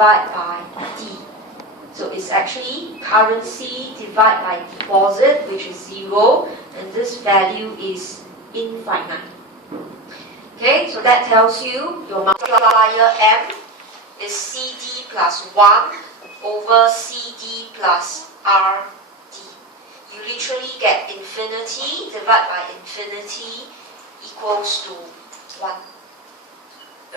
divided by D. So it's actually currency divided by deposit, which is 0, and this value is infinite. Okay, so that tells you your multiplier M is CD plus 1 over CD plus RD. You literally get infinity divided by infinity equals to 1.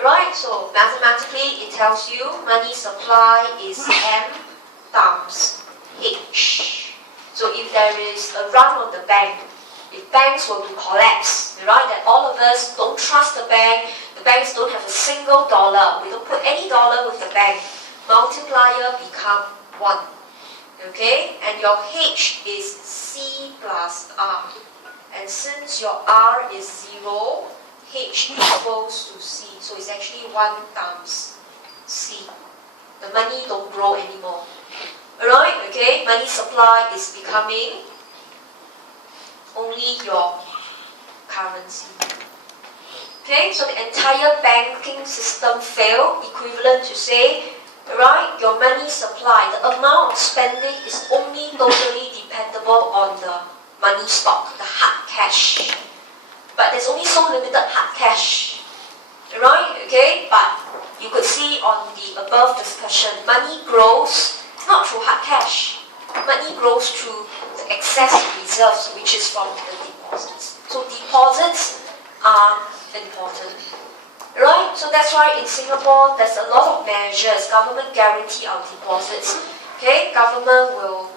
Right, so mathematically it tells you money supply is M times H. So if there is a run on the bank, if banks were to collapse, right, that all of us don't trust the banks don't have a single dollar, we don't put any dollar with the bank, multiplier become 1. Okay, and your H is C plus R. And since your R is 0, H equals to C. So it's actually 1 times C. The money don't grow anymore. Alright, okay, money supply is becoming only your currency. Okay, so the entire banking system failed, equivalent to say, right, your money supply, the amount of spending is only totally dependable on the money stock, the hard cash. But there's only so limited hard cash. Right, okay, but you could see on the above discussion, money grows not through hard cash. Money grows through the excess reserves, which is from the deposits. So deposits are important. Right? So that's why in Singapore, there's a lot of measures. Government guarantee our deposits. Okay? Government will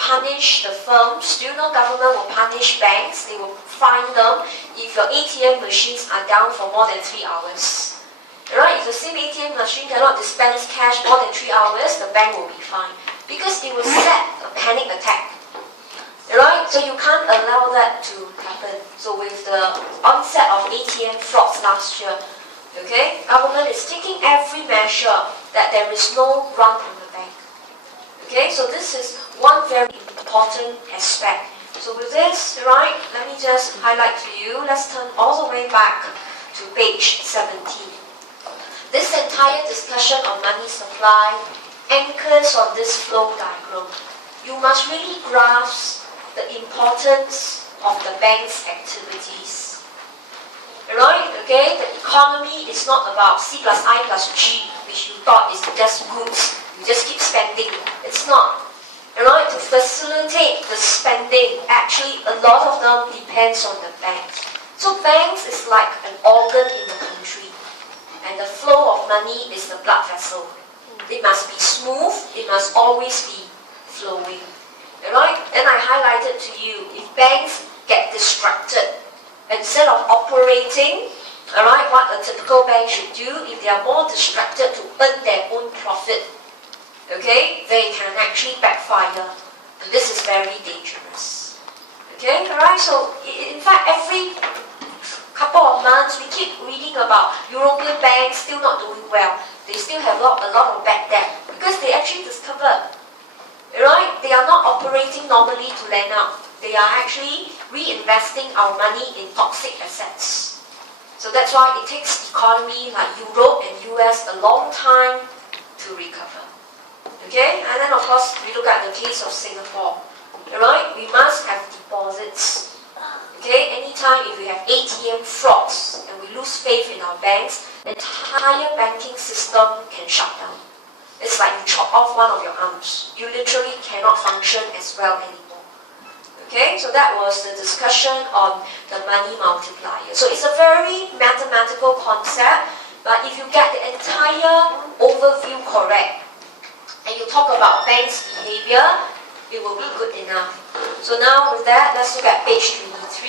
punish the firms. Do you know government will punish banks? They will fine them if your ATM machines are down for more than 3 hours. Right? If the same ATM machine cannot dispense cash more than 3 hours, the bank will be fined. Because it will set a panic attack. Right? So you can't allow that to happen. So with the onset of ATM frauds last year, okay, government is taking every measure that there is no run on the bank. Okay, so this is one very important aspect. So with this, right, let me just highlight to you. Let's turn all the way back to page 17. This entire discussion on money supply anchors on this flow diagram. You must really grasp the importance of the bank's activities. Right? Okay? The economy is not about C plus I plus G, which you thought is just goods. You just keep spending. It's not. Right? To facilitate the spending, actually a lot of them depends on the banks. So banks is like an organ in the country. And the flow of money is the blood vessel. It must be smooth, it must always be flowing. Alright? Then I highlighted to you, if banks get distracted, instead of operating, alright, what a typical bank should do, if they are more distracted to earn their own profit, okay, they can actually backfire. And this is very dangerous. Okay, alright, so in fact, every couple of months, we keep reading about European banks still not doing well. They still have a lot of bad debt because they actually discovered, right? They are not operating normally to lend out. They are actually reinvesting our money in toxic assets. So that's why it takes economy like Europe and US a long time to recover. Okay? And then of course, we look at the case of Singapore. Right? We must have deposits. Okay? Anytime if we have ATM frauds and we lose faith in our banks, the entire banking system can shut down. It's like you chop off one of your arms. You literally cannot function as well anymore. Okay, so that was the discussion on the money multiplier. So it's a very mathematical concept, but if you get the entire overview correct, and you talk about banks' behavior, it will be good enough. So now with that, let's look at page 3.